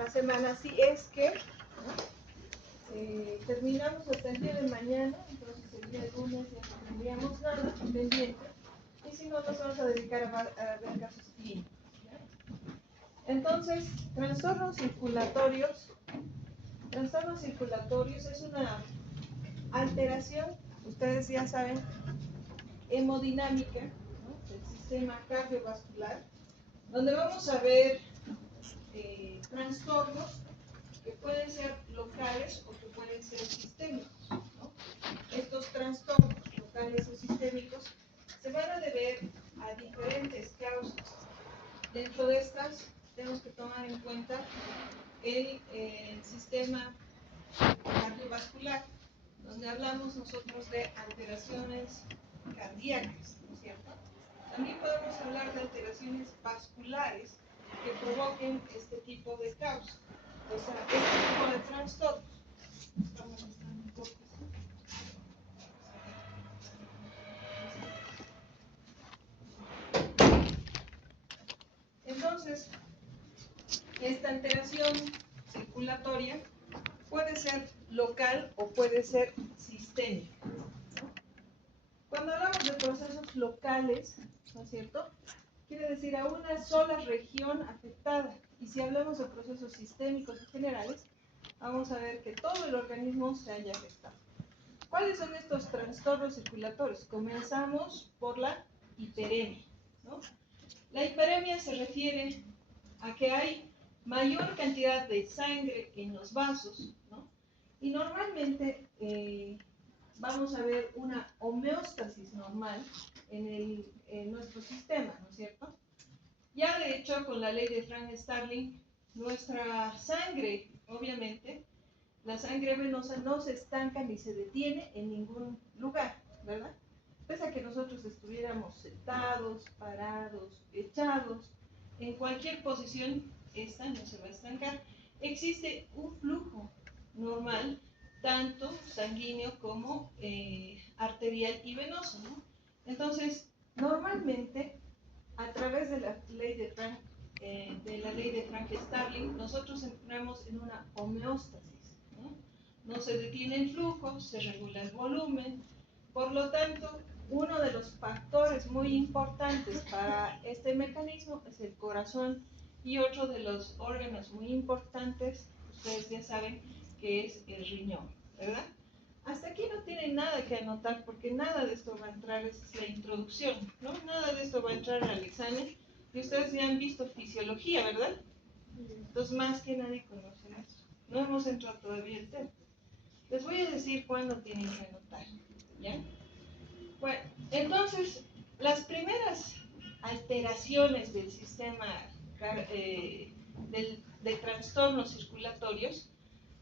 la semana, si es que terminamos hasta el día de mañana, entonces el día de lunes ya no tendríamos nada pendiente, y si no nos vamos a dedicar a ver casos clínicos. Entonces, trastornos circulatorios es una alteración, ustedes ya saben, hemodinámica, ¿no?, del sistema cardiovascular, donde vamos a ver trastornos que pueden ser locales o que pueden ser sistémicos, ¿no? Estos trastornos locales o sistémicos se van a deber a diferentes causas. Dentro de estas tenemos que tomar en cuenta el sistema cardiovascular, donde hablamos nosotros de alteraciones cardíacas, ¿no es cierto? También podemos hablar de alteraciones vasculares que provoquen este tipo de causas, o sea, este tipo de trastornos. Entonces, esta alteración circulatoria puede ser local o puede ser sistémica, ¿no? Cuando hablamos de procesos locales, ¿no es cierto?, quiere decir a una sola región afectada. Y si hablamos de procesos sistémicos y generales, vamos a ver que todo el organismo se haya afectado. ¿Cuáles son estos trastornos circulatorios? Comenzamos por la hiperemia, ¿no? La hiperemia se refiere a que hay mayor cantidad de sangre en los vasos, ¿no? Y normalmente vamos a ver una homeostasis normal en nuestro sistema, ¿no es cierto? Ya de hecho, con la ley de Frank-Starling, nuestra sangre, obviamente, la sangre venosa no se estanca ni se detiene en ningún lugar, ¿verdad? Pese a que nosotros estuviéramos sentados, parados, echados, en cualquier posición, esta no se va a estancar. Existe un flujo normal, tanto sanguíneo como arterial y venoso, ¿no? Entonces, normalmente, a través de la ley de Frank-Starling, nosotros entramos en una homeostasis, ¿no? No se detiene el flujo, se regula el volumen. Por lo tanto, uno de los factores muy importantes para este mecanismo es el corazón, y otro de los órganos muy importantes, ustedes ya saben, que es el riñón, ¿verdad? Hasta aquí no tienen nada que anotar, porque nada de esto va a entrar, es la introducción, ¿no? Nada de esto va a entrar al examen, y ustedes ya han visto fisiología, ¿verdad? Entonces, más que nadie conocen eso. No hemos entrado todavía el tema. Les voy a decir cuándo tienen que anotar, ¿ya? Bueno, entonces, las primeras alteraciones del sistema de trastornos circulatorios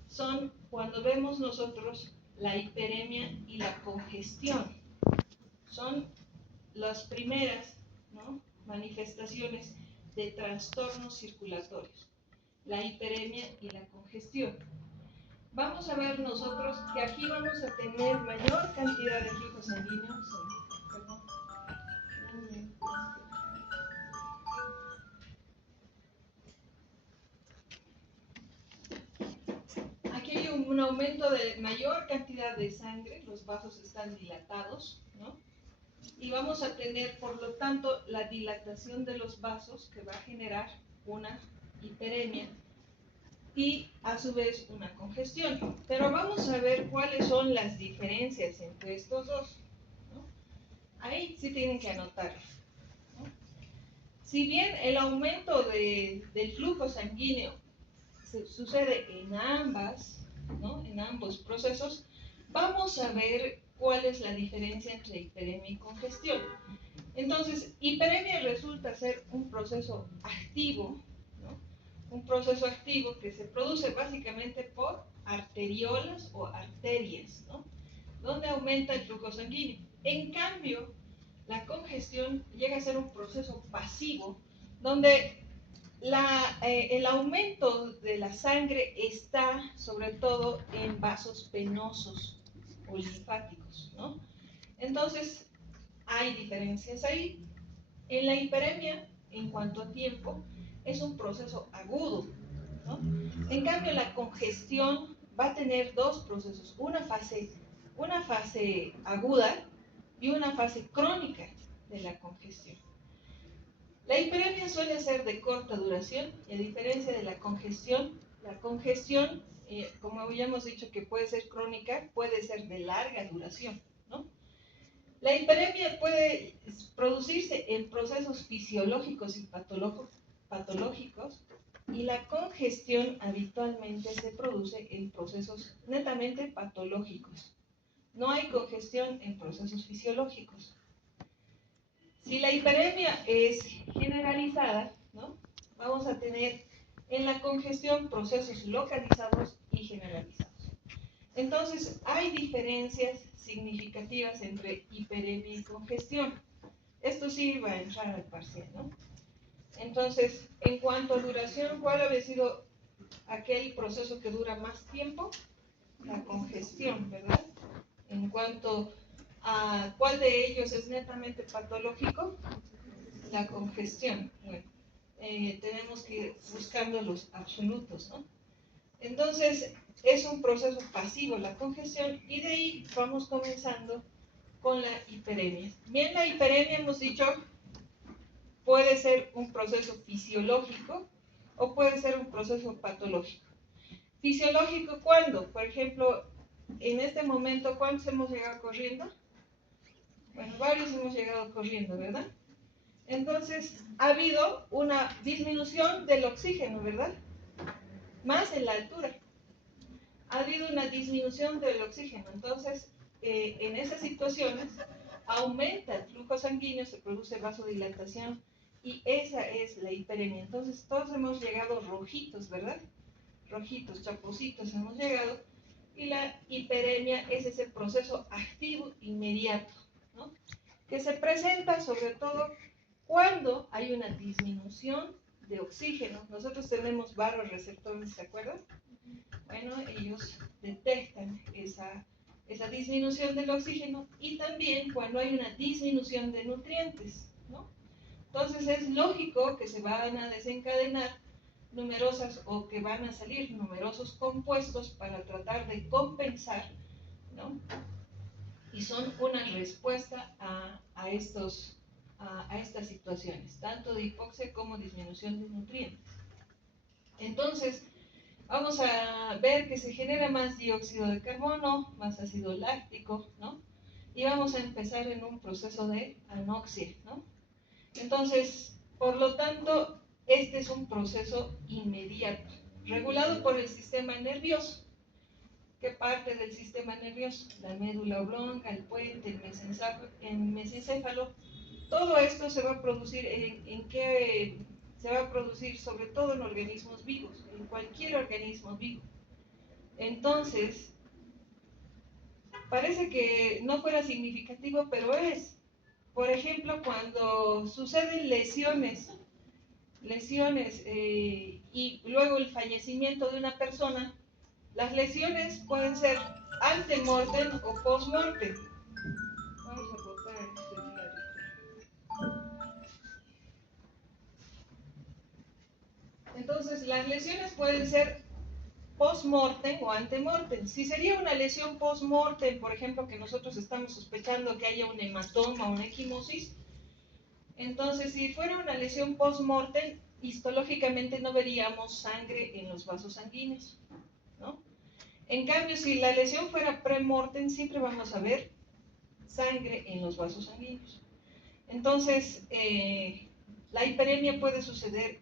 son cuando vemos nosotros la hiperemia y la congestión. Son las primeras, ¿no?, manifestaciones de trastornos circulatorios, la hiperemia y la congestión. Vamos a ver nosotros que aquí vamos a tener mayor cantidad de flujo sanguíneo. Aquí hay un aumento de mayor cantidad de sangre, los vasos están dilatados, ¿no? Y vamos a tener, por lo tanto, la dilatación de los vasos, que va a generar una hiperemia y a su vez una congestión. Pero vamos a ver cuáles son las diferencias entre estos dos, ¿no? Ahí sí tienen que anotar, ¿no? Si bien el aumento del flujo sanguíneo sucede en ambas, ¿no?, en ambos procesos, vamos a ver cuál es la diferencia entre hiperemia y congestión. Entonces, hiperemia resulta ser un proceso activo, ¿no?, un proceso activo que se produce básicamente por arteriolas o arterias, ¿no?, donde aumenta el flujo sanguíneo. En cambio, la congestión llega a ser un proceso pasivo, donde el aumento de la sangre está sobre todo en vasos venosos o linfáticos, ¿no? Entonces, hay diferencias ahí. En la hiperemia, en cuanto a tiempo, es un proceso agudo, ¿no? En cambio, la congestión va a tener dos procesos, una fase aguda y una fase crónica de la congestión. La hiperemia suele ser de corta duración y a diferencia de la congestión, como ya hemos dicho que puede ser crónica, puede ser de larga duración, ¿no? La hiperemia puede producirse en procesos fisiológicos y patológicos y la congestión habitualmente se produce en procesos netamente patológicos. No hay congestión en procesos fisiológicos. Si la hiperemia es generalizada, ¿no? Vamos a tener en la congestión procesos localizados y generalizados. Entonces, hay diferencias significativas entre hiperemia y congestión. Esto sí va a entrar al parcial, ¿no? Entonces, en cuanto a duración, ¿cuál había sido aquel proceso que dura más tiempo? La congestión, ¿verdad? En cuanto a cuál de ellos es netamente patológico, la congestión. Bueno, tenemos que ir buscando los absolutos, ¿no? Entonces, es un proceso pasivo la congestión y de ahí vamos comenzando con la hiperemia. Bien, la hiperemia hemos dicho puede ser un proceso fisiológico o puede ser un proceso patológico. Fisiológico, ¿cuándo? Por ejemplo, en este momento, ¿cuántos hemos llegado corriendo? Bueno, varios hemos llegado corriendo, ¿verdad? Entonces, ha habido una disminución del oxígeno, ¿verdad? Más en la altura. Ha habido una disminución del oxígeno. Entonces, en esas situaciones, aumenta el flujo sanguíneo, se produce vasodilatación y esa es la hiperemia. Entonces, todos hemos llegado rojitos, ¿verdad? Rojitos, chapositos hemos llegado. Y la hiperemia es ese proceso activo inmediato, ¿no? Que se presenta sobre todo cuando hay una disminución de oxígeno. Nosotros tenemos vasoreceptores, ¿se acuerdan? Bueno, ellos detectan esa disminución del oxígeno y también cuando hay una disminución de nutrientes, ¿no? Entonces es lógico que se van a desencadenar numerosas o que van a salir numerosos compuestos para tratar de compensar, ¿no? Y son una respuesta a estas situaciones, tanto de hipoxia como disminución de nutrientes. Entonces, vamos a ver que se genera más dióxido de carbono, más ácido láctico, ¿no? Y vamos a empezar en un proceso de anoxia, ¿no? Entonces, por lo tanto, este es un proceso inmediato, regulado por el sistema nervioso. ¿Qué parte del sistema nervioso? La médula oblonga, el puente, el mesencéfalo. Todo esto se va a producir se va a producir sobre todo en organismos vivos, en cualquier organismo vivo. Entonces, parece que no fuera significativo, pero es. Por ejemplo, cuando suceden lesiones y luego el fallecimiento de una persona, las lesiones pueden ser ante-mortem o post-mortem. Vamos a botar este diario. Entonces, las lesiones pueden ser post-mortem o ante-mortem. Si sería una lesión post-mortem, por ejemplo, que nosotros estamos sospechando que haya un hematoma o una equimosis, entonces si fuera una lesión post-mortem, histológicamente no veríamos sangre en los vasos sanguíneos, ¿no? En cambio, si la lesión fuera pre-mortem, siempre vamos a ver sangre en los vasos sanguíneos. Entonces, la hiperemia puede suceder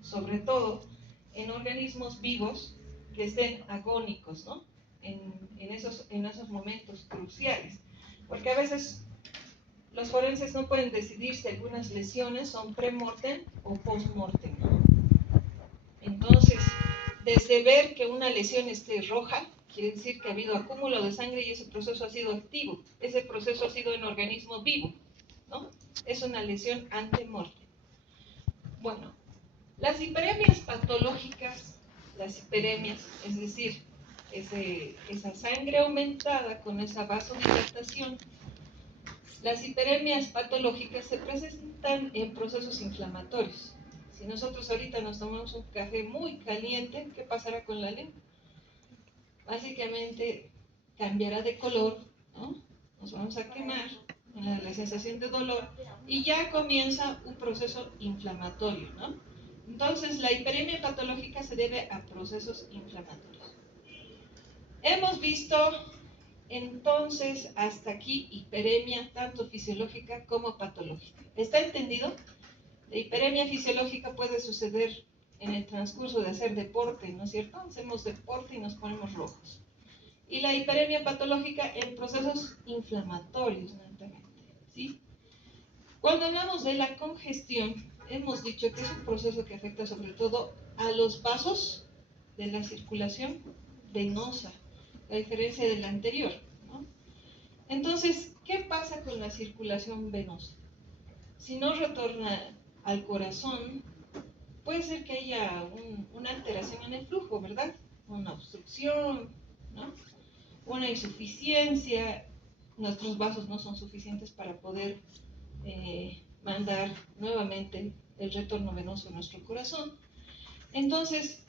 sobre todo en organismos vivos que estén agónicos, ¿no? En esos momentos cruciales. Porque a veces los forenses no pueden decidir si algunas lesiones son pre-mortem o post-mortem. Entonces, desde ver que una lesión esté roja, quiere decir que ha habido acúmulo de sangre y ese proceso ha sido activo. Ese proceso ha sido en organismo vivo, ¿no? Es una lesión ante-mortem. Bueno, las hiperemias patológicas, es decir, esa sangre aumentada con esa vasodilatación, las hiperemias patológicas se presentan en procesos inflamatorios, Si nosotros ahorita nos tomamos un café muy caliente, ¿qué pasará con la lengua? Básicamente cambiará de color, ¿no? Nos vamos a quemar, la sensación de dolor, y ya comienza un proceso inflamatorio, ¿no? Entonces, la hiperemia patológica se debe a procesos inflamatorios. Hemos visto entonces hasta aquí hiperemia tanto fisiológica como patológica. ¿Está entendido? La hiperemia fisiológica puede suceder en el transcurso de hacer deporte, ¿no es cierto? Hacemos deporte y nos ponemos rojos. Y la hiperemia patológica en procesos inflamatorios, ¿sí? Cuando hablamos de la congestión, hemos dicho que es un proceso que afecta sobre todo a los vasos de la circulación venosa, a diferencia del anterior, ¿no? Entonces, ¿qué pasa con la circulación venosa? Si no retorna al corazón, puede ser que haya una alteración en el flujo, ¿verdad? Una obstrucción, ¿no? Una insuficiencia, nuestros vasos no son suficientes para poder mandar nuevamente el retorno venoso a nuestro corazón. Entonces,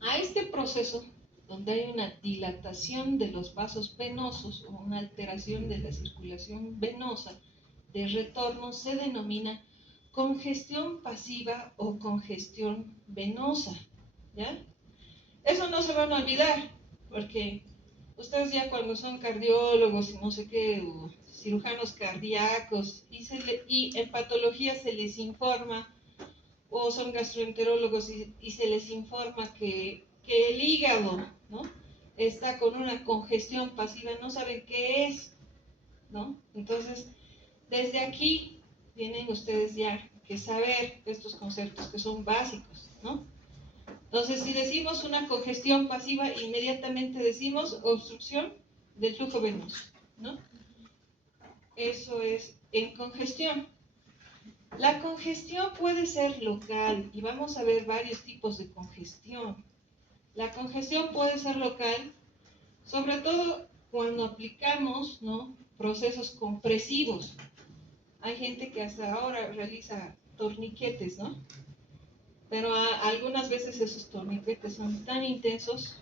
a este proceso, donde hay una dilatación de los vasos venosos o una alteración de la circulación venosa de retorno, se denomina congestión pasiva o congestión venosa, ¿ya? Eso no se van a olvidar, porque ustedes ya cuando son cardiólogos y no sé qué, o cirujanos cardíacos, y en patología se les informa, o son gastroenterólogos y se les informa que el hígado, ¿no?, está con una congestión pasiva, no saben qué es, ¿no? Entonces, desde aquí tienen ustedes ya que saber estos conceptos que son básicos, ¿no? Entonces, si decimos una congestión pasiva, inmediatamente decimos obstrucción del flujo venoso, ¿no? Eso es en congestión. La congestión puede ser local y vamos a ver varios tipos de congestión. La congestión puede ser local, sobre todo cuando aplicamos, ¿no?, procesos compresivos. Hay gente que hasta ahora realiza torniquetes, ¿no? Pero algunas veces esos torniquetes son tan intensos,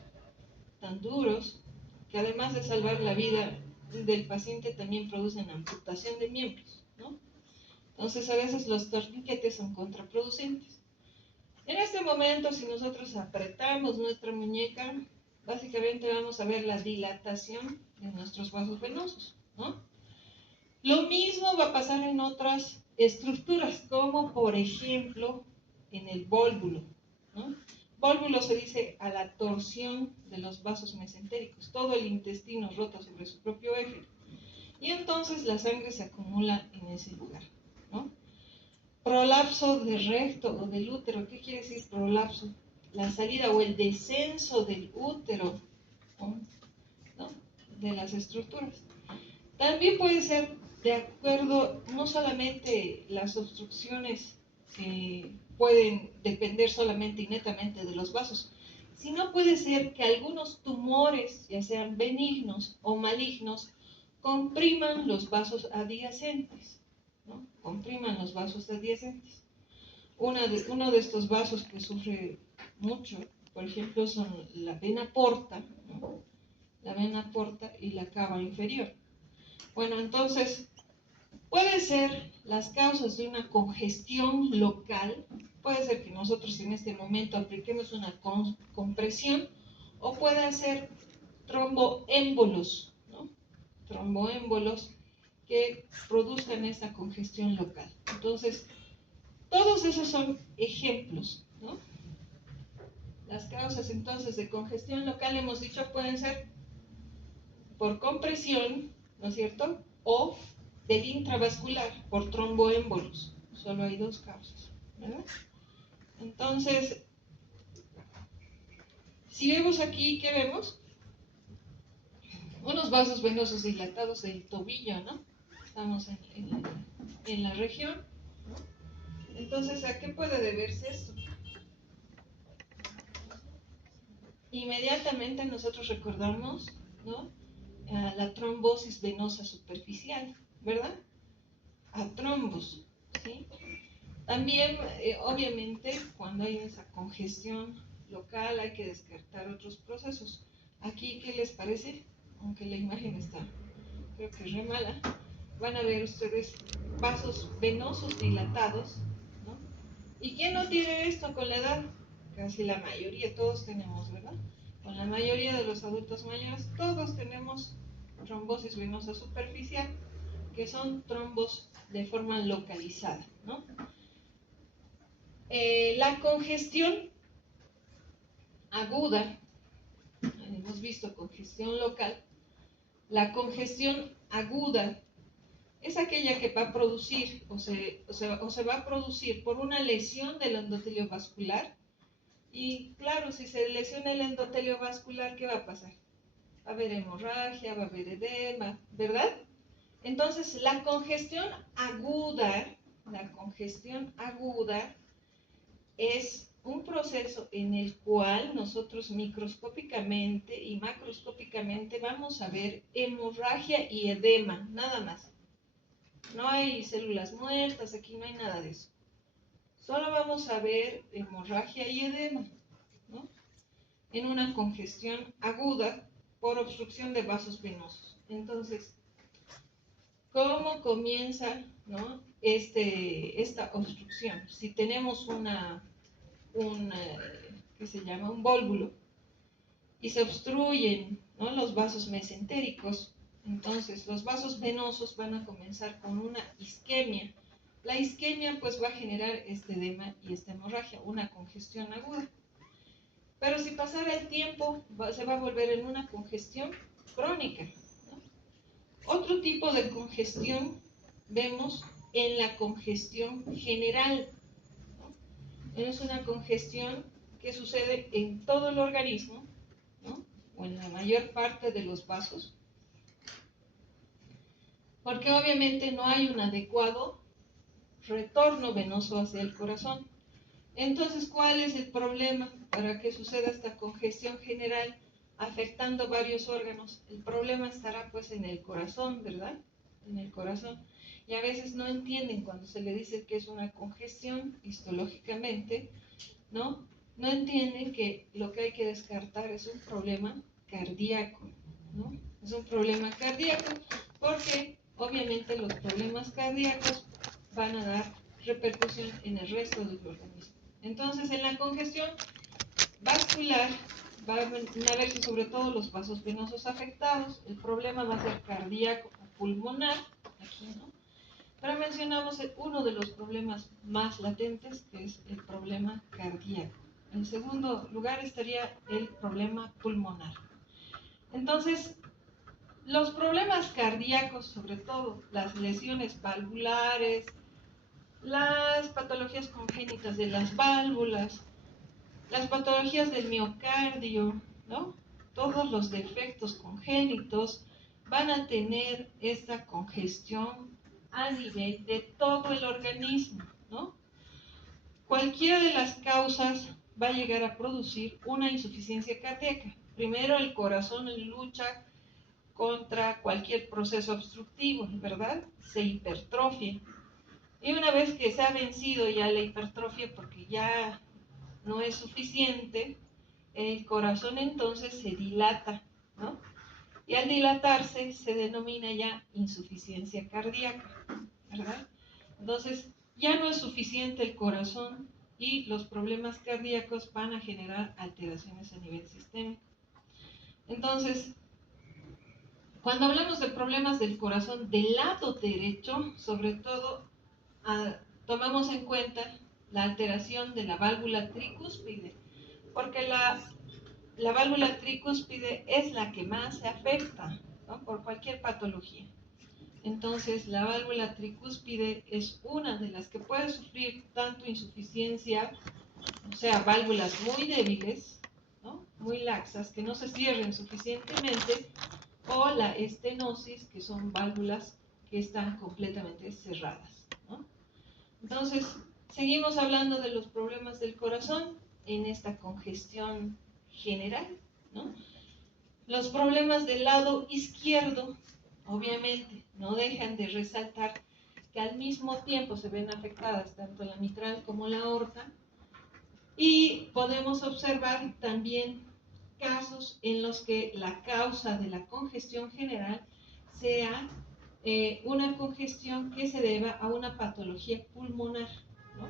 tan duros, que además de salvar la vida del paciente también producen amputación de miembros, ¿no? Entonces a veces los torniquetes son contraproducentes. En este momento, si nosotros apretamos nuestra muñeca, básicamente vamos a ver la dilatación de nuestros vasos venosos, ¿no? Lo mismo va a pasar en otras estructuras, como por ejemplo en el vólvulo, ¿no? Vólvulo se dice a la torsión de los vasos mesentéricos. Todo el intestino rota sobre su propio eje y entonces la sangre se acumula en ese lugar, ¿no? Prolapso del recto o del útero. ¿Qué quiere decir prolapso? La salida o el descenso del útero, ¿no?, de las estructuras. También puede ser de acuerdo, no solamente las obstrucciones que pueden depender solamente y netamente de los vasos, sino puede ser que algunos tumores, ya sean benignos o malignos, compriman los vasos adyacentes, ¿no? Compriman los vasos adyacentes. Uno de estos vasos que sufre mucho, por ejemplo, son la vena porta, ¿no?, la vena porta y la cava inferior. Bueno, entonces, puede ser las causas de una congestión local, puede ser que nosotros en este momento apliquemos una compresión, o puede ser tromboémbolos, ¿no? Tromboémbolos que produzcan esa congestión local. Entonces, todos esos son ejemplos, ¿no? Las causas entonces de congestión local, hemos dicho, pueden ser por compresión, ¿no es cierto?, o del intravascular, por tromboémbolos. Solo hay dos causas, ¿verdad? Entonces, si vemos aquí, ¿qué vemos? Unos vasos venosos dilatados del tobillo, ¿no? Estamos en la región, ¿no? Entonces, ¿a qué puede deberse esto? Inmediatamente nosotros recordamos, ¿no?, a la trombosis venosa superficial, ¿verdad? A trombos, ¿sí? También, obviamente, cuando hay esa congestión local hay que descartar otros procesos. Aquí, ¿qué les parece? Aunque la imagen está, creo que re mala, van a ver ustedes vasos venosos dilatados, ¿no? ¿Y quién no tiene esto con la edad? Casi la mayoría, todos tenemos, ¿verdad? Con la mayoría de los adultos mayores, todos tenemos trombosis venosa superficial, que son trombos de forma localizada, ¿no? La congestión aguda, hemos visto congestión local, la congestión aguda es aquella que va a producir o se va a producir por una lesión del endotelio vascular. Y claro, si se lesiona el endotelio vascular, ¿qué va a pasar? Va a haber hemorragia, va a haber edema, ¿verdad? Entonces, la congestión aguda es un proceso en el cual nosotros microscópicamente y macroscópicamente vamos a ver hemorragia y edema, nada más. No hay células muertas, aquí no hay nada de eso. Solo vamos a ver hemorragia y edema, ¿no? En una congestión aguda por obstrucción de vasos venosos. Entonces, ¿cómo comienza, ¿no? esta obstrucción? Si tenemos ¿qué se llama? Un vólvulo y se obstruyen, ¿no? Los vasos mesentéricos, entonces los vasos venosos van a comenzar con una isquemia. La isquemia pues va a generar este edema y esta hemorragia, una congestión aguda. Pero si pasara el tiempo, se va a volver en una congestión crónica, ¿no? Otro tipo de congestión vemos en la congestión general, ¿no? Es una congestión que sucede en todo el organismo, ¿no? O en la mayor parte de los vasos, porque obviamente no hay un adecuado retorno venoso hacia el corazón. Entonces, ¿cuál es el problema para que suceda esta congestión general afectando varios órganos? El problema estará pues en el corazón, ¿verdad? En el corazón. Y a veces no entienden cuando se le dice que es una congestión histológicamente, ¿no? No entienden que lo que hay que descartar es un problema cardíaco, ¿no? Es un problema cardíaco porque obviamente los problemas cardíacos van a dar repercusión en el resto del organismo. Entonces, en la congestión vascular va a verse sobre todo los vasos venosos afectados. El problema va a ser cardíaco o pulmonar, aquí, ¿no? Pero mencionamos uno de los problemas más latentes, que es el problema cardíaco. En segundo lugar estaría el problema pulmonar. Entonces, los problemas cardíacos, sobre todo las lesiones valvulares, las patologías congénitas de las válvulas, las patologías del miocardio, ¿no? Todos los defectos congénitos van a tener esta congestión a nivel de todo el organismo, ¿no? Cualquiera de las causas va a llegar a producir una insuficiencia cardíaca. Primero, el corazón lucha contra cualquier proceso obstructivo, ¿verdad? Se hipertrofia. Y una vez que se ha vencido ya la hipertrofia, porque ya no es suficiente, el corazón entonces se dilata, ¿no? Y al dilatarse se denomina ya insuficiencia cardíaca, ¿verdad? Entonces ya no es suficiente el corazón y los problemas cardíacos van a generar alteraciones a nivel sistémico. Entonces, cuando hablamos de problemas del corazón del lado derecho, sobre todo tomamos en cuenta la alteración de la válvula tricúspide, porque la válvula tricúspide es la que más se afecta, ¿no? Por cualquier patología. Entonces, la válvula tricúspide es una de las que puede sufrir tanto insuficiencia, o sea, válvulas muy débiles, ¿no? Muy laxas, que no se cierren suficientemente, o la estenosis, que son válvulas que están completamente cerradas, ¿no? Entonces, seguimos hablando de los problemas del corazón en esta congestión general, ¿no? Los problemas del lado izquierdo, obviamente, no dejan de resaltar que al mismo tiempo se ven afectadas tanto la mitral como la aorta, y podemos observar también casos en los que la causa de la congestión general sea una congestión que se deba a una patología pulmonar, ¿no?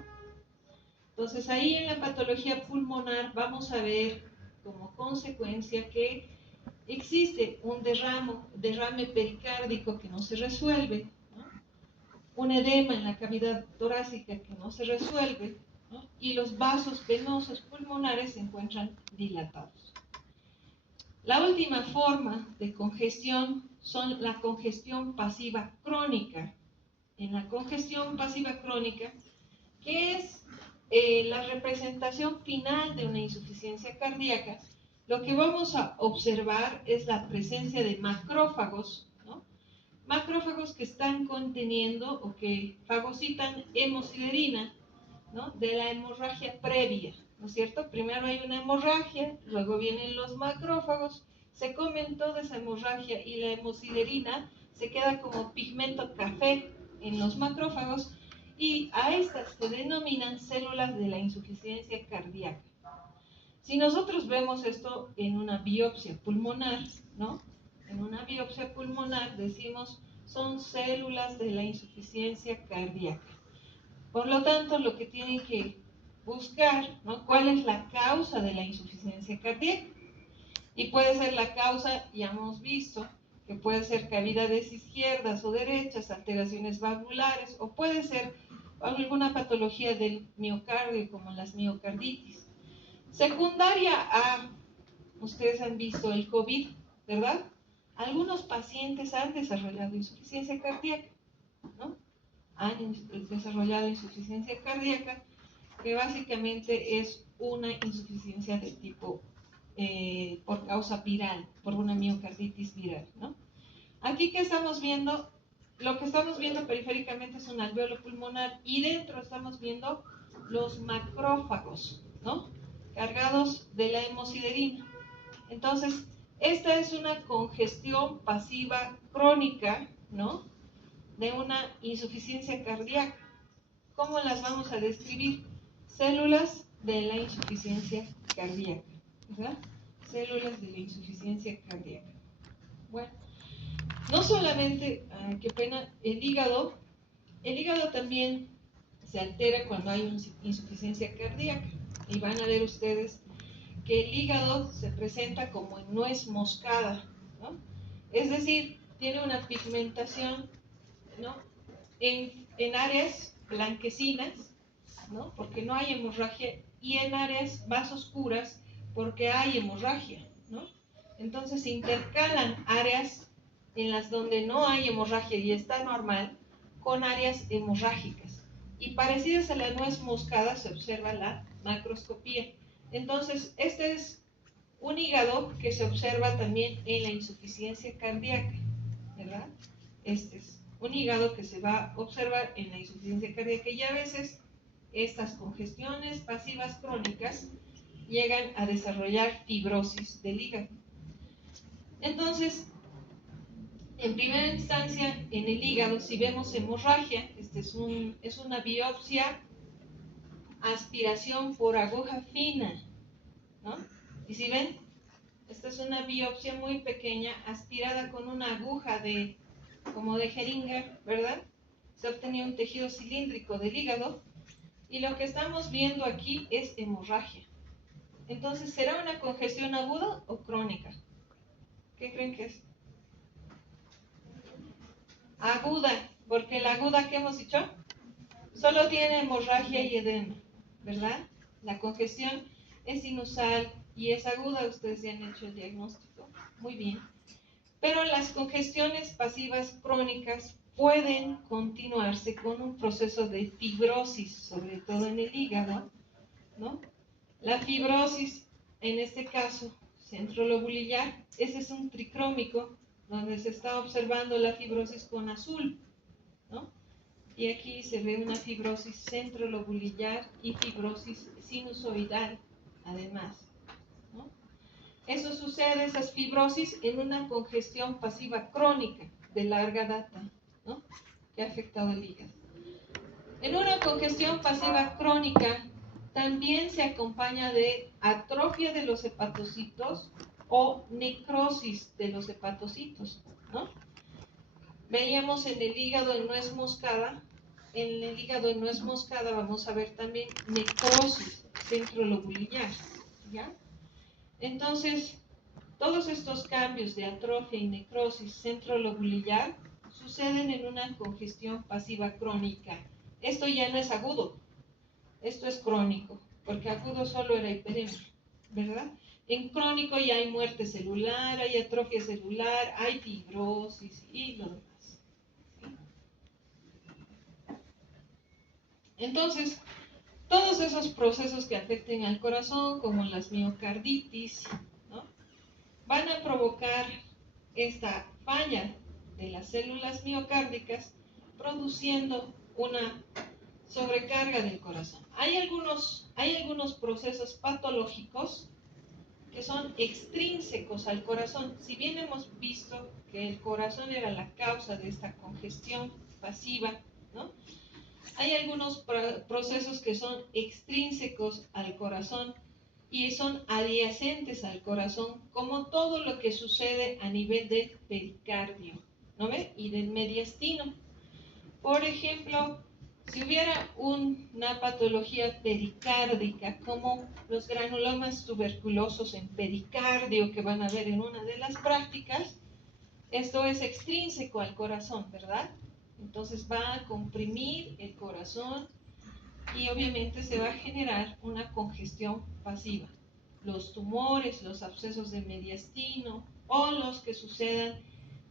Entonces ahí en la patología pulmonar vamos a ver como consecuencia que existe un derrame pericárdico que no se resuelve, ¿no? Un edema en la cavidad torácica que no se resuelve, ¿no? Y los vasos venosos pulmonares se encuentran dilatados. La última forma de congestión son la congestión pasiva crónica. En la congestión pasiva crónica, que es la representación final de una insuficiencia cardíaca, lo que vamos a observar es la presencia de macrófagos, ¿no? Macrófagos que están conteniendo o que fagocitan hemosiderina, ¿no? De la hemorragia previa, ¿no es cierto? Primero hay una hemorragia, luego vienen los macrófagos, se comen toda esa hemorragia y la hemosiderina se queda como pigmento café en los macrófagos, y a estas se denominan células de la insuficiencia cardíaca. Si nosotros vemos esto en una biopsia pulmonar, ¿no? En una biopsia pulmonar decimos son células de la insuficiencia cardíaca. Por lo tanto, lo que tienen que buscar, ¿no? ¿Cuál es la causa de la insuficiencia cardíaca? Y puede ser la causa, ya hemos visto, que puede ser cavidades izquierdas o derechas, alteraciones valvulares, o puede ser alguna patología del miocardio, como las miocarditis. Secundaria a, ustedes han visto el COVID, ¿verdad? Algunos pacientes han desarrollado insuficiencia cardíaca, ¿no? Han desarrollado insuficiencia cardíaca, que básicamente es una insuficiencia de tipo por causa viral, por una miocarditis viral, ¿no? Aquí que estamos viendo, lo que estamos viendo periféricamente es un alveolo pulmonar, y dentro estamos viendo los macrófagos, ¿no? Cargados de la hemosiderina. Entonces, esta es una congestión pasiva crónica, ¿no? De una insuficiencia cardíaca. ¿Cómo las vamos a describir? Células de la insuficiencia cardíaca, ¿verdad? Células de la insuficiencia cardíaca. Bueno, no solamente, qué pena, el hígado también se altera cuando hay una insuficiencia cardíaca, y van a ver ustedes que el hígado se presenta como en nuez moscada, ¿no? Es decir, tiene una pigmentación, ¿no? En áreas blanquecinas, ¿no? Porque no hay hemorragia, y en áreas más oscuras porque hay hemorragia, ¿no? Entonces se intercalan áreas en las donde no hay hemorragia y está normal con áreas hemorrágicas. Y parecidas a la nuez moscada se observa la macroscopía. Entonces, este es un hígado que se observa también en la insuficiencia cardíaca, ¿verdad? Este es un hígado que se va a observar en la insuficiencia cardíaca, y a veces estas congestiones pasivas crónicas llegan a desarrollar fibrosis del hígado. Entonces, en primera instancia, en el hígado, si vemos hemorragia, es una biopsia, aspiración por aguja fina, ¿no? Y si ven, esta es una biopsia muy pequeña, aspirada con una aguja como de jeringa, ¿verdad? Se obtenía un tejido cilíndrico del hígado, y lo que estamos viendo aquí es hemorragia. Entonces, ¿será una congestión aguda o crónica? ¿Qué creen que es? Aguda, porque la aguda, ¿qué hemos dicho? Solo tiene hemorragia y edema, ¿verdad? La congestión es sinusal y es aguda, ustedes ya han hecho el diagnóstico. Muy bien. Pero las congestiones pasivas crónicas pueden continuarse con un proceso de fibrosis, sobre todo en el hígado, ¿no? La fibrosis, en este caso, centrolobulillar, ese es un tricrómico, donde se está observando la fibrosis con azul, ¿no? Y aquí se ve una fibrosis centrolobulillar y fibrosis sinusoidal, además, ¿no? Eso sucede, esas fibrosis, en una congestión pasiva crónica de larga data, ¿no? que ha afectado el hígado. En una congestión pasiva crónica también se acompaña de atrofia de los hepatocitos o necrosis de los hepatocitos, ¿no? Veíamos en el hígado en nuez moscada. En el hígado en nuez moscada vamos a ver también necrosis centrolobular, ¿ya? Entonces, todos estos cambios de atrofia y necrosis centrolobular suceden en una congestión pasiva crónica. Esto ya no es agudo, esto es crónico, porque agudo solo era hiperemia, ¿verdad? En crónico ya hay muerte celular, hay atrofia celular, hay fibrosis y lo demás. Entonces, todos esos procesos que afecten al corazón, como las miocarditis, ¿no?, van a provocar esta falla de las células miocárdicas, produciendo una sobrecarga del corazón. Hay algunos procesos patológicos que son extrínsecos al corazón. Si bien hemos visto que el corazón era la causa de esta congestión pasiva, ¿no?, hay algunos procesos que son extrínsecos al corazón y son adyacentes al corazón, como todo lo que sucede a nivel del pericardio, ¿no ve?, y del mediastino. Por ejemplo, si hubiera una patología pericárdica, como los granulomas tuberculosos en pericardio que van a ver en una de las prácticas, esto es extrínseco al corazón, ¿verdad? Entonces va a comprimir el corazón y obviamente se va a generar una congestión pasiva. Los tumores, los abscesos de mediastino o los que sucedan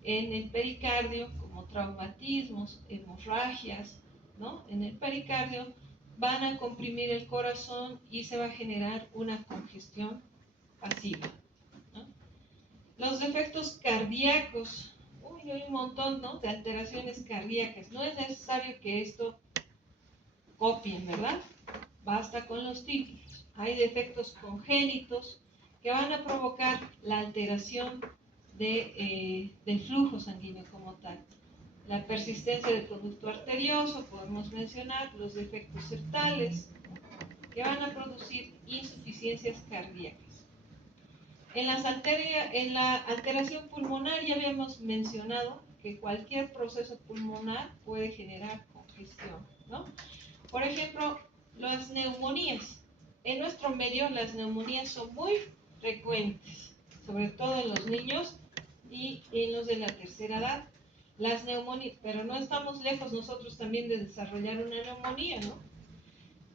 en el pericardio, como traumatismos, hemorragias, ¿no?, en el pericardio, van a comprimir el corazón y se va a generar una congestión pasiva, ¿no? Los defectos cardíacos, hay un montón, ¿no?, de alteraciones cardíacas. No es necesario que esto copien, ¿verdad? Basta con los títulos. Hay defectos congénitos que van a provocar la alteración del flujo sanguíneo como tal. La persistencia del conducto arterioso, podemos mencionar los defectos septales, que van a producir insuficiencias cardíacas. En la alteración pulmonar ya habíamos mencionado que cualquier proceso pulmonar puede generar congestión, ¿no? Por ejemplo, las neumonías. En nuestro medio las neumonías son muy frecuentes, sobre todo en los niños y en los de la tercera edad. Las neumonías, pero no estamos lejos nosotros también de desarrollar una neumonía, ¿no?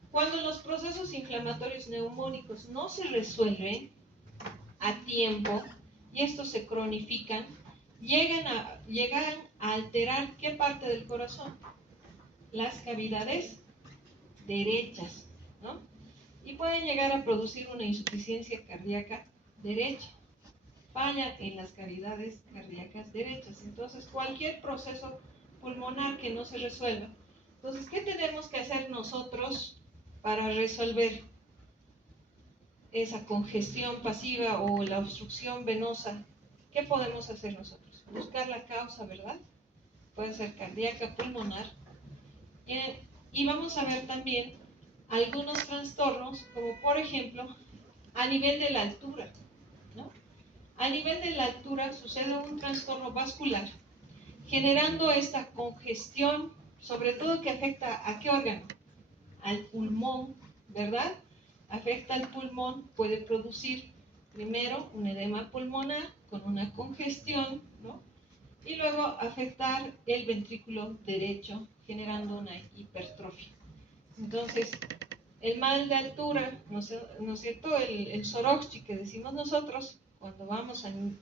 Cuando los procesos inflamatorios neumónicos no se resuelven a tiempo y estos se cronifican, llegan a alterar ¿qué parte del corazón? Las cavidades derechas, ¿no? Y pueden llegar a producir una insuficiencia cardíaca derecha, falla en las cavidades cardíacas derechas. Entonces, cualquier proceso pulmonar que no se resuelva. Entonces, ¿qué tenemos que hacer nosotros para resolver esa congestión pasiva o la obstrucción venosa? ¿Qué podemos hacer nosotros? Buscar la causa, ¿verdad? Puede ser cardíaca, pulmonar. Y vamos a ver también algunos trastornos, como por ejemplo, a nivel de la altura, ¿no? A nivel de la altura sucede un trastorno vascular, generando esta congestión, sobre todo que afecta ¿a qué órgano? Al pulmón, ¿verdad? Afecta al pulmón, puede producir primero un edema pulmonar con una congestión, ¿no?, y luego afectar el ventrículo derecho, generando una hipertrofia. Entonces, el mal de altura, ¿no es cierto?, el soroxi que decimos nosotros, cuando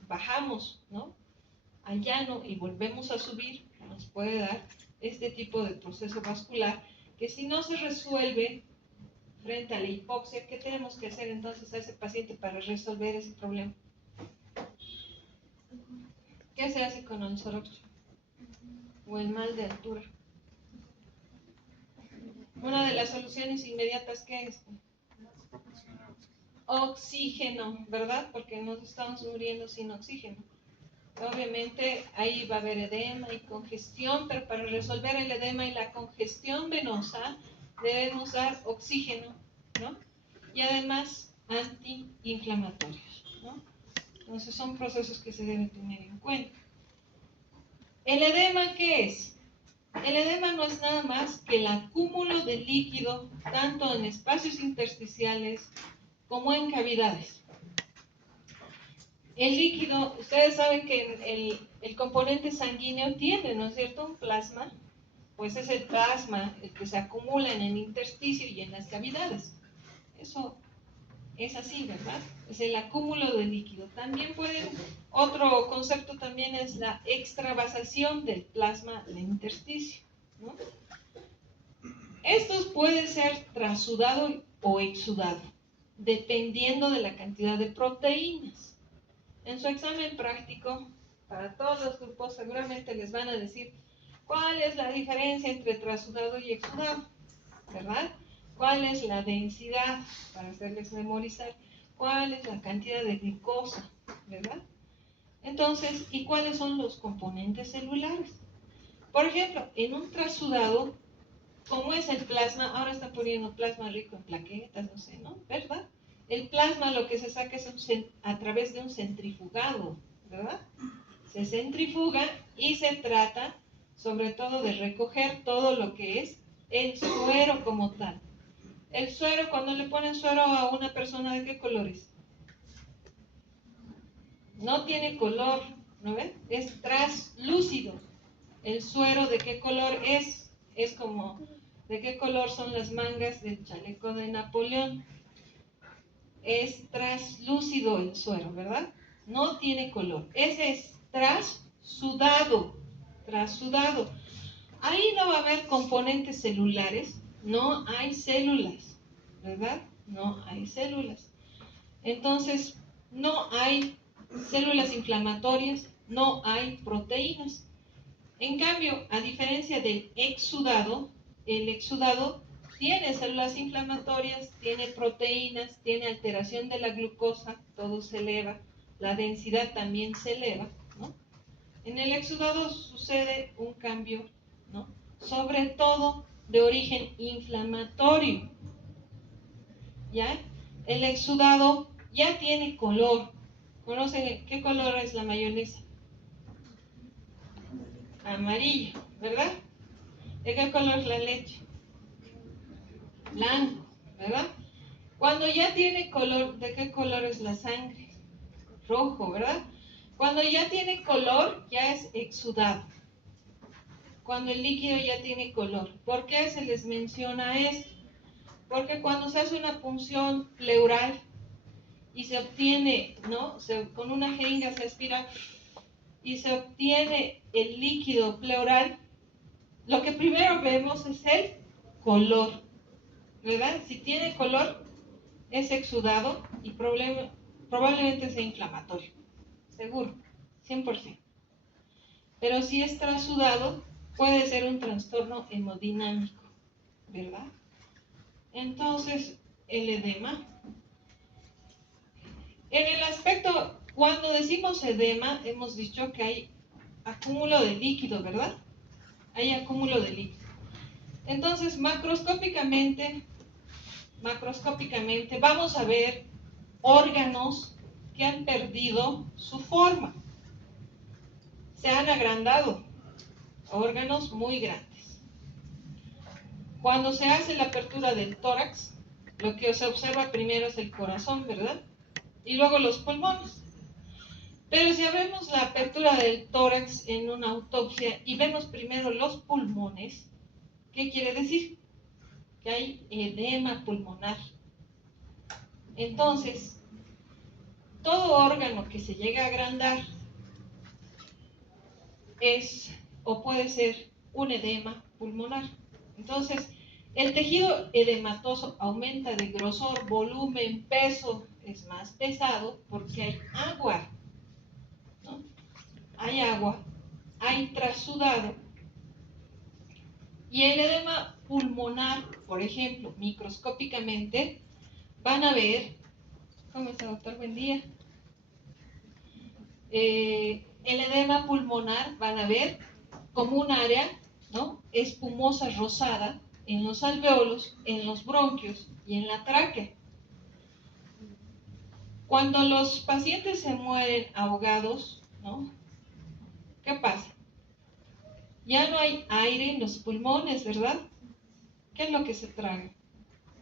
bajamos, ¿no?, al llano y volvemos a subir, nos puede dar este tipo de proceso vascular que si no se resuelve frente a la hipoxia, ¿qué tenemos que hacer entonces a ese paciente para resolver ese problema? ¿Qué se hace con el soroxi o el mal de altura? Una de las soluciones inmediatas, ¿qué es? Oxígeno, ¿verdad? Porque nos estamos muriendo sin oxígeno. Obviamente ahí va a haber edema y congestión, pero para resolver el edema y la congestión venosa debemos dar oxígeno, ¿no? Y además antiinflamatorios, ¿no? Entonces son procesos que se deben tener en cuenta. ¿El edema qué es? El edema no es nada más que el acúmulo de líquido tanto en espacios intersticiales como en cavidades. El líquido, ustedes saben que el componente sanguíneo tiene, ¿no es cierto?, un plasma. Pues es el plasma el que se acumula en el intersticio y en las cavidades. Eso es así, ¿verdad? Es el acúmulo de líquido. También otro concepto también es la extravasación del plasma en el intersticio, ¿no? Estos pueden ser trasudado o exudado, dependiendo de la cantidad de proteínas. En su examen práctico, para todos los grupos, seguramente les van a decir cuál es la diferencia entre trasudado y exudado, ¿verdad? ¿Cuál es la densidad? Para hacerles memorizar. ¿Cuál es la cantidad de glucosa? ¿Verdad? Entonces, ¿y cuáles son los componentes celulares? Por ejemplo, en un trasudado, ¿cómo es el plasma? Ahora están poniendo plasma rico en plaquetas, no sé, ¿no? ¿Verdad? El plasma lo que se saca es a través de un centrifugado, ¿verdad? Se centrifuga y se trata sobre todo de recoger todo lo que es el suero como tal. El suero, cuando le ponen suero a una persona, ¿de qué color es? No tiene color, ¿no ven? Es traslúcido. El suero, ¿de qué color es? Es como, ¿de qué color son las mangas del chaleco de Napoleón? Es traslúcido el suero, ¿verdad? No tiene color. Ese es trasudado. Trasudado. Ahí no va a haber componentes celulares, no hay células, ¿verdad? No hay células. Entonces, no hay células inflamatorias, no hay proteínas. En cambio, a diferencia del exudado, el exudado tiene células inflamatorias, tiene proteínas, tiene alteración de la glucosa, todo se eleva, la densidad también se eleva, ¿no? En el exudado sucede un cambio, ¿no?, sobre todo de origen inflamatorio. ¿Ya? El exudado ya tiene color. ¿Conocen qué color es la mayonesa? Amarillo, ¿verdad? ¿De qué color es la leche? Blanco, ¿verdad? Cuando ya tiene color, ¿de qué color es la sangre? Rojo, ¿verdad? Cuando ya tiene color, ya es exudado. Cuando el líquido ya tiene color. ¿Por qué se les menciona esto? Porque cuando se hace una punción pleural y se obtiene, ¿no? Con una jeringa se aspira y se obtiene el líquido pleural, lo que primero vemos es el color, ¿verdad? Si tiene color, es exudado y probablemente sea inflamatorio, seguro, 100%. Pero si es trasudado, puede ser un trastorno hemodinámico, ¿verdad? Entonces, el edema. En el aspecto, cuando decimos edema, hemos dicho que hay acúmulo de líquido, ¿verdad? Hay acúmulo de líquido. Entonces, macroscópicamente, vamos a ver órganos que han perdido su forma. Se han agrandado, órganos muy grandes. Cuando se hace la apertura del tórax, lo que se observa primero es el corazón, ¿verdad? Y luego los pulmones. Pero si vemos la apertura del tórax en una autopsia y vemos primero los pulmones, ¿qué quiere decir? Que hay edema pulmonar. Entonces, todo órgano que se llega a agrandar es o puede ser un edema pulmonar. Entonces, el tejido edematoso aumenta de grosor, volumen, peso, es más pesado porque hay agua, ¿no? Hay agua, hay trasudado. Y el edema pulmonar, por ejemplo, microscópicamente, van a ver, ¿cómo está, doctor? Buen día. el edema pulmonar van a ver como un área, ¿no?, espumosa rosada en los alvéolos, en los bronquios y en la tráquea. Cuando los pacientes se mueren ahogados, ¿no?, ¿qué pasa? Ya no hay aire en los pulmones, ¿verdad? ¿Qué es lo que se traga?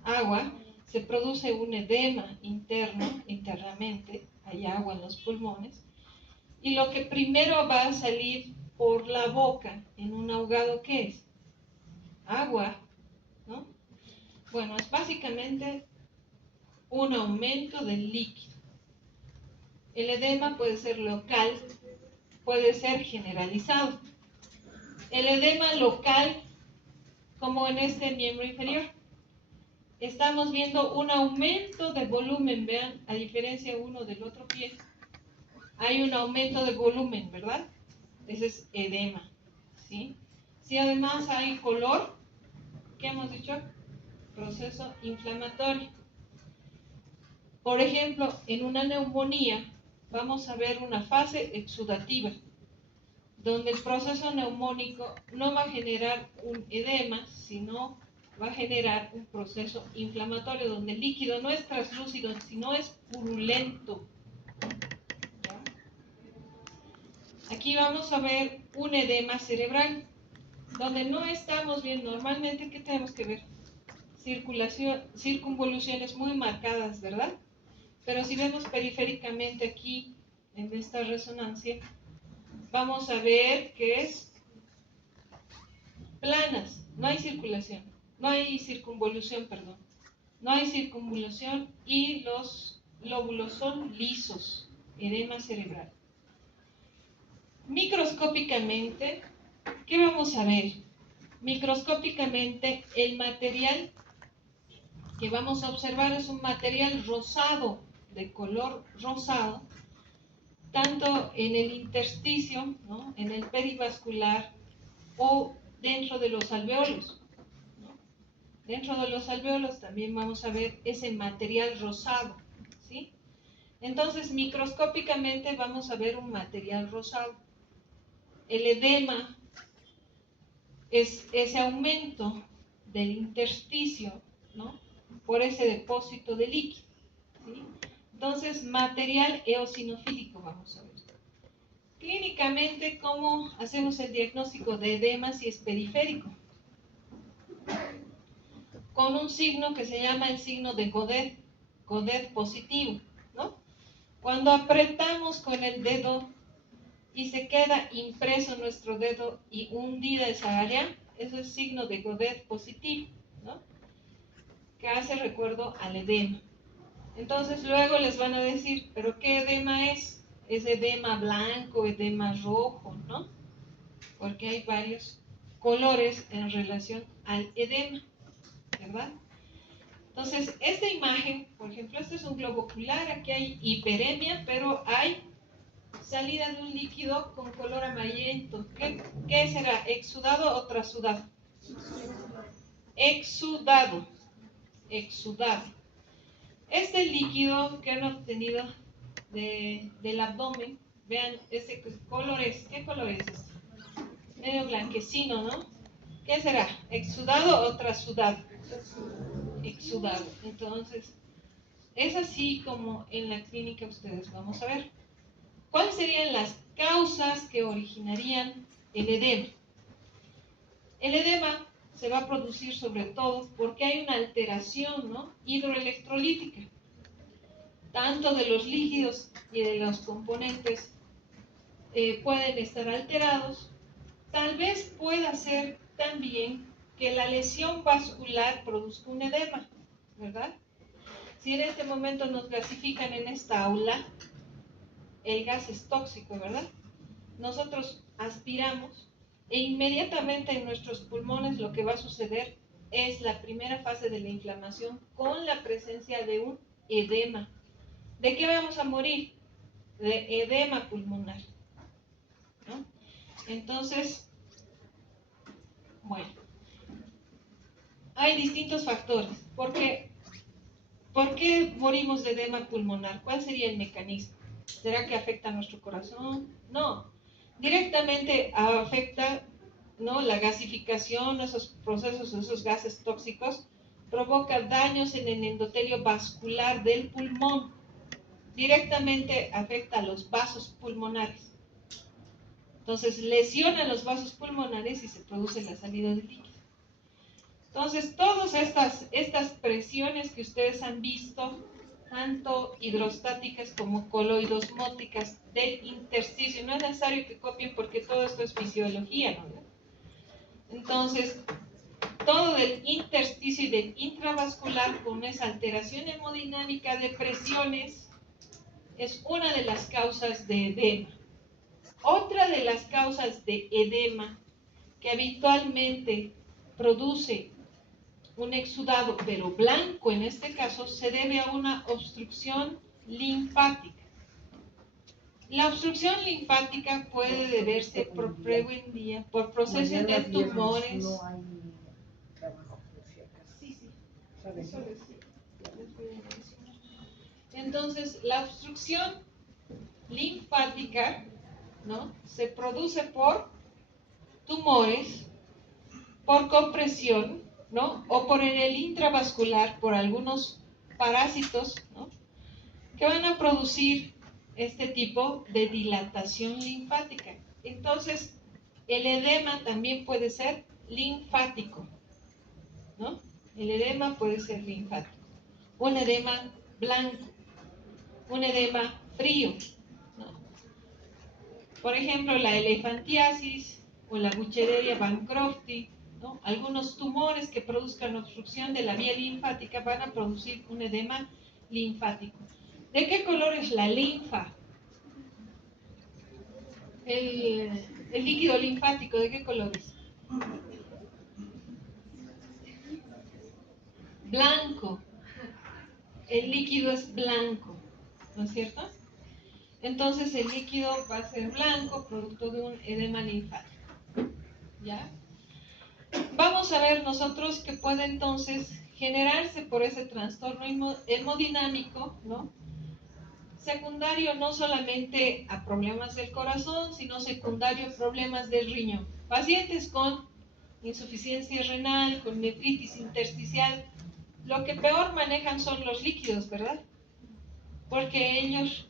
Agua. Se produce un edema interno, internamente, hay agua en los pulmones, y lo que primero va a salir por la boca en un ahogado, ¿qué es? Agua, ¿no? Bueno, es básicamente un aumento del líquido. El edema puede ser local, puede ser generalizado. El edema local, como en este miembro inferior, estamos viendo un aumento de volumen, vean, a diferencia uno del otro pie, hay un aumento de volumen, ¿verdad? Ese es edema, ¿sí? Si además hay color, ¿qué hemos dicho? Proceso inflamatorio. Por ejemplo, en una neumonía vamos a ver una fase exudativa, donde el proceso neumónico no va a generar un edema, sino va a generar un proceso inflamatorio, donde el líquido no es translúcido, sino es purulento. ¿Ya? Aquí vamos a ver un edema cerebral, donde no estamos viendo, normalmente, ¿qué tenemos que ver? Circunvoluciones muy marcadas, ¿verdad? Pero si vemos periféricamente aquí, en esta resonancia, vamos a ver que es planas, no hay circulación, no hay circunvolución, perdón. No hay circunvolución y los lóbulos son lisos, edema cerebral. Microscópicamente, ¿qué vamos a ver? Microscópicamente, el material que vamos a observar es un material rosado, de color rosado, tanto en el intersticio, ¿no?, en el perivascular o dentro de los alvéolos, ¿no? Dentro de los alvéolos también vamos a ver ese material rosado, ¿sí? Entonces, microscópicamente vamos a ver un material rosado. El edema es ese aumento del intersticio, ¿no?, por ese depósito de líquido, ¿sí? Entonces, material eosinofílico vamos a ver. Clínicamente, ¿cómo hacemos el diagnóstico de edema si es periférico? Con un signo que se llama el signo de Godet, Godet positivo, ¿no? Cuando apretamos con el dedo y se queda impreso nuestro dedo y hundida esa área, eso es signo de Godet positivo, ¿no?, que hace recuerdo al edema. Entonces luego les van a decir, ¿pero qué edema es? ¿Es edema blanco, edema rojo, no? Porque hay varios colores en relación al edema, ¿verdad? Entonces, esta imagen, por ejemplo, este es un globo ocular, aquí hay hiperemia, pero hay salida de un líquido con color amarillento. ¿Qué será? ¿Exudado o trasudado? Exudado. Exudado. Este líquido que han obtenido del abdomen, vean, ese color es, ¿qué color es este? Medio blanquecino, ¿no? ¿Qué será? ¿Exudado o trasudado? Exudado. Entonces, es así como en la clínica ustedes vamos a ver. ¿Cuáles serían las causas que originarían el edema? El edema se va a producir sobre todo porque hay una alteración, ¿no?, hidroelectrolítica, tanto de los líquidos y de los componentes pueden estar alterados. Tal vez pueda ser también que la lesión vascular produzca un edema, ¿verdad? Si en este momento nos gasifican en esta aula, el gas es tóxico, ¿verdad? Nosotros aspiramos e inmediatamente en nuestros pulmones lo que va a suceder es la primera fase de la inflamación con la presencia de un edema. ¿De qué vamos a morir? De edema pulmonar, ¿no? Entonces, bueno, hay distintos factores. ¿Por qué morimos de edema pulmonar? ¿Cuál sería el mecanismo? ¿Será que afecta a nuestro corazón? No. Directamente afecta, ¿no? La gasificación, esos procesos, esos gases tóxicos, provoca daños en el endotelio vascular del pulmón. Directamente afecta a los vasos pulmonares. Entonces lesiona los vasos pulmonares y se produce la salida de líquido. Entonces todas estas presiones que ustedes han visto, tanto hidrostáticas como coloidosmóticas del intersticio, no es necesario que copien porque todo esto es fisiología, ¿no? Entonces, todo del intersticio y del intravascular con esa alteración hemodinámica de presiones es una de las causas de edema. Otra de las causas de edema que habitualmente produce un exudado, pero blanco en este caso, se debe a una obstrucción linfática. La obstrucción linfática puede deberse por procesos de tumores. No hay trabajo. Sí, eso les voy a mencionar. Entonces, la obstrucción linfática, ¿no?, se produce por tumores, por compresión, ¿no?, o por en el intravascular, por algunos parásitos, ¿no?, que van a producir este tipo de dilatación linfática. Entonces, el edema también puede ser linfático, ¿no? El edema puede ser linfático. Un edema blanco, un edema frío, ¿no? Por ejemplo, la elefantiasis o la Buchereria bancrofti, ¿no? Algunos tumores que produzcan obstrucción de la vía linfática van a producir un edema linfático. ¿De qué color es la linfa? El líquido linfático, ¿de qué color es? Blanco. El líquido es blanco, ¿no es cierto? Entonces el líquido va a ser blanco, producto de un edema linfático. ¿Ya? Vamos a ver nosotros que puede entonces generarse por ese trastorno hemodinámico, ¿no?, secundario no solamente a problemas del corazón, sino secundario a problemas del riñón. Pacientes con insuficiencia renal, con nefritis intersticial, lo que peor manejan son los líquidos, ¿verdad? Porque ellos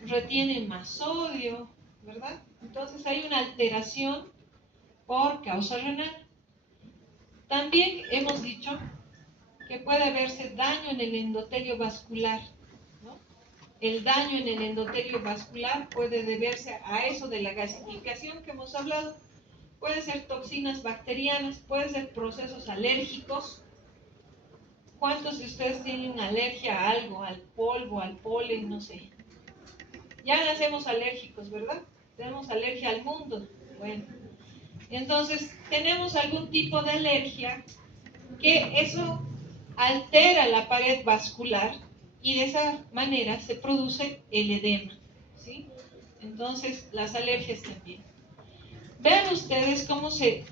retienen más sodio, ¿verdad? Entonces hay una alteración por causa renal. También hemos dicho que puede verse daño en el endotelio vascular, ¿no? El daño en el endotelio vascular puede deberse a eso de la gasificación que hemos hablado. Puede ser toxinas bacterianas, puede ser procesos alérgicos. ¿Cuántos de ustedes tienen alergia a algo, al polvo, al polen, no sé? Ya nacemos alérgicos, ¿verdad? Tenemos alergia al mundo. Bueno, entonces tenemos algún tipo de alergia que eso altera la pared vascular y de esa manera se produce el edema, ¿sí? Entonces, las alergias también. Vean ustedes cómo se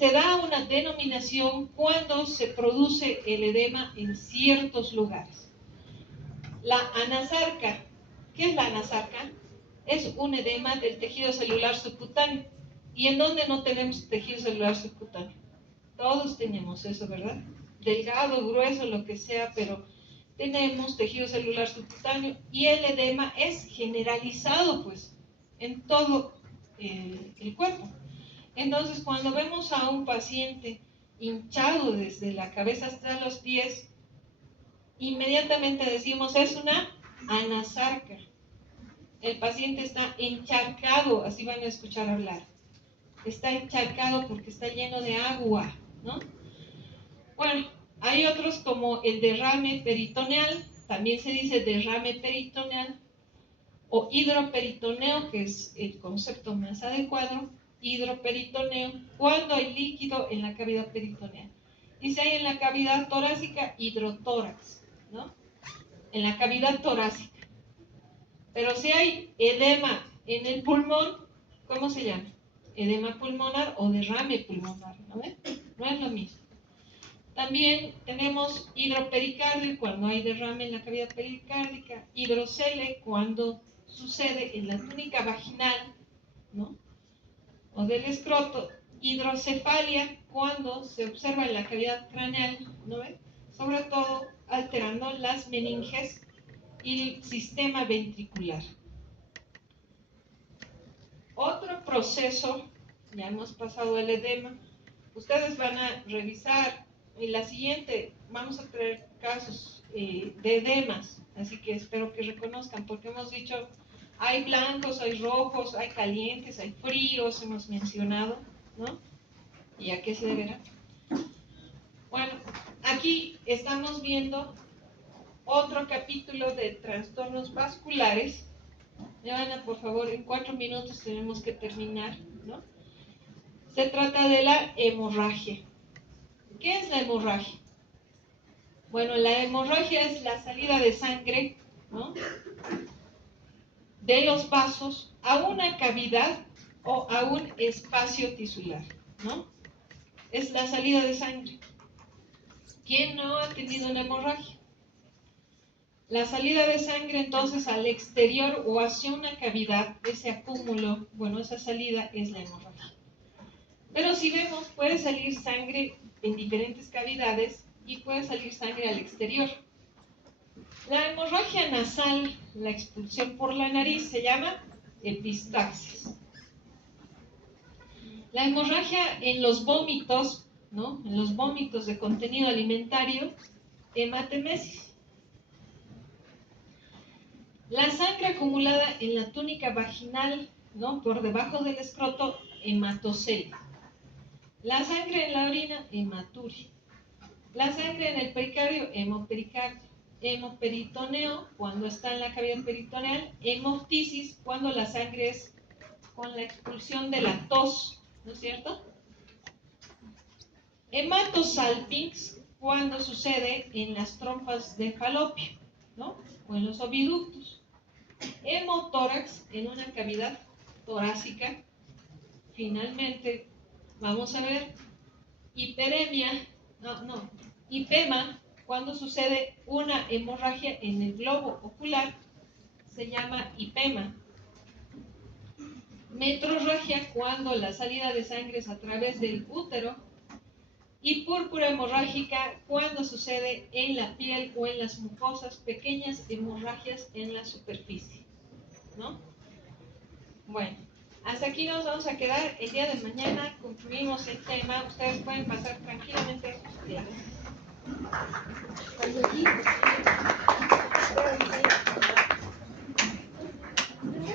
da una denominación cuando se produce el edema en ciertos lugares. La anasarca. ¿Qué es la anasarca? Es un edema del tejido celular subcutáneo. ¿Y en dónde no tenemos tejido celular subcutáneo? Todos tenemos eso, ¿verdad? Delgado, grueso, lo que sea, pero tenemos tejido celular subcutáneo y el edema es generalizado, pues, en todo el cuerpo. Entonces, cuando vemos a un paciente hinchado desde la cabeza hasta los pies, inmediatamente decimos, es una anasarca. El paciente está encharcado, así van a escuchar hablar. Está encharcado porque está lleno de agua, ¿no? Bueno, hay otros como el derrame peritoneal, también se dice derrame peritoneal, o hidroperitoneo, que es el concepto más adecuado, hidroperitoneo, cuando hay líquido en la cavidad peritoneal. Y si hay en la cavidad torácica, hidrotórax, ¿no? En la cavidad torácica. Pero si hay edema en el pulmón, ¿cómo se llama? Edema pulmonar o derrame pulmonar, ¿no? No es lo mismo. También tenemos hidropericardio cuando hay derrame en la cavidad pericárdica, hidrocele cuando sucede en la túnica vaginal, ¿no? O del escroto, hidrocefalia cuando se observa en la cavidad craneal, ¿no ve? Sobre todo alterando las meninges y el sistema ventricular. Otro proceso, ya hemos pasado el edema, ustedes van a revisar en la siguiente, vamos a traer casos de edemas, así que espero que reconozcan, porque hemos dicho, hay blancos, hay rojos, hay calientes, hay fríos, hemos mencionado, ¿no? ¿Y a qué se deberá? Bueno, aquí estamos viendo otro capítulo de trastornos vasculares. Joana, por favor, en 4 minutos tenemos que terminar, ¿no? Se trata de la hemorragia. ¿Qué es la hemorragia? Bueno, la hemorragia es la salida de sangre, ¿no?, de los vasos a una cavidad o a un espacio tisular, ¿no? Es la salida de sangre. ¿Quién no ha tenido una hemorragia? La salida de sangre entonces al exterior o hacia una cavidad, ese acúmulo, bueno, esa salida es la hemorragia. Pero si vemos, puede salir sangre en diferentes cavidades y puede salir sangre al exterior. La hemorragia nasal, la expulsión por la nariz, se llama epistaxis. La hemorragia en los vómitos, ¿no?, en los vómitos de contenido alimentario, hematemesis. La sangre acumulada en la túnica vaginal, ¿no?, por debajo del escroto, hematocele. La sangre en la orina, hematuria. La sangre en el pericardio, hemopericardio. Hemoperitoneo, cuando está en la cavidad peritoneal. Hemoptisis, cuando la sangre es con la expulsión de la tos, ¿no es cierto? Hematosalpinx, cuando sucede en las trompas de falopio, ¿no?, o en los oviductos. Hemotórax, en una cavidad torácica. Finalmente, vamos a ver hiperemia, hipema, cuando sucede una hemorragia en el globo ocular, se llama hipema. Metrorragia, cuando la salida de sangre es a través del útero. Y púrpura hemorrágica, cuando sucede en la piel o en las mucosas, pequeñas hemorragias en la superficie, ¿no? Bueno, hasta aquí nos vamos a quedar. El día de mañana concluimos el tema. Ustedes pueden pasar tranquilamente a sus clases.